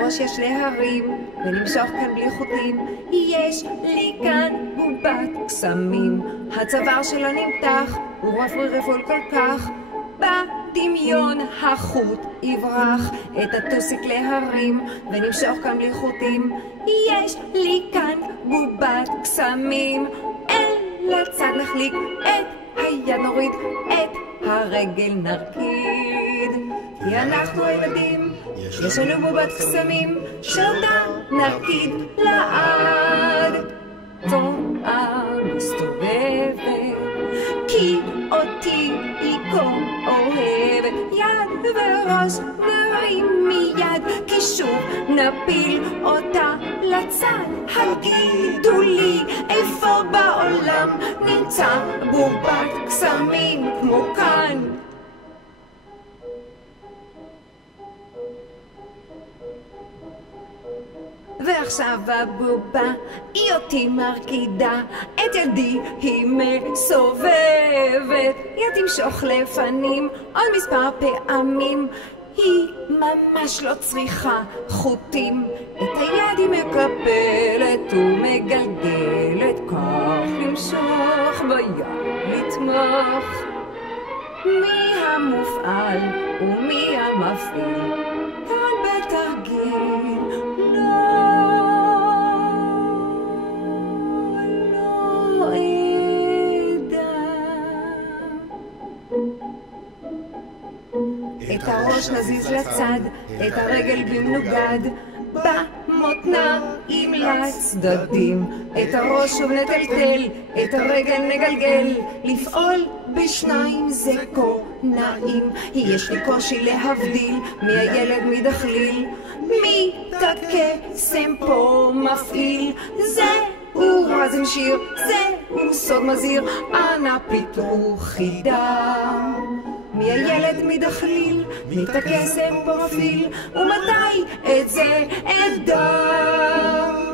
הראש יש להרים ולמשוך כאן בלי חוטים. יש לי כאן בובת קסמים, הצוואר שלה נמתח, הוא רפרפול כל כך. בדמיון החוט יברח, את הטוסיק להרים ונמשוך כאן בלי חוטים. יש לי כאן בובת קסמים, אל הצד נחליק, את היד נוריד, את הרגל נרקיד. כי אנחנו הילדים, יש לנו בובת קסמים, שאותה נרקיד לעד. תועה מסתובבת, כי אותי היא כה אוהבת. יד וראש נרים מיד, כי שוב נפיל אותה לצד. הגידו לי איפה בעולם נמצא בובת קסמים כמו כאן. ועכשיו הבובה היא אותי מרקידה, את ידי היא מסובבת. יד תמשוך לפנים עוד מספר פעמים, היא ממש לא צריכה חוטים. את היד היא מקפלת ומגלגלת, כך למשוך ביד לתמוך. מי המופעל ומי המפעיל כאן בתרגיל? את הראש נזיז לצד, את הרגל במנוגד, במותניים לצדדים. את הראש שוב נטלטל, את הרגל נגלגל, לפעול בשניים זה כה נעים. יש לי קושי להבדיל מי הילד מדחליל, מי כקסם פה מפעיל. זהו רזם שיר, זהו סוד מזהיר, אנא פיתרו חידה. מי הילד מדחליל, מי את הקסם פה מפעיל, ומתי את זה אדע.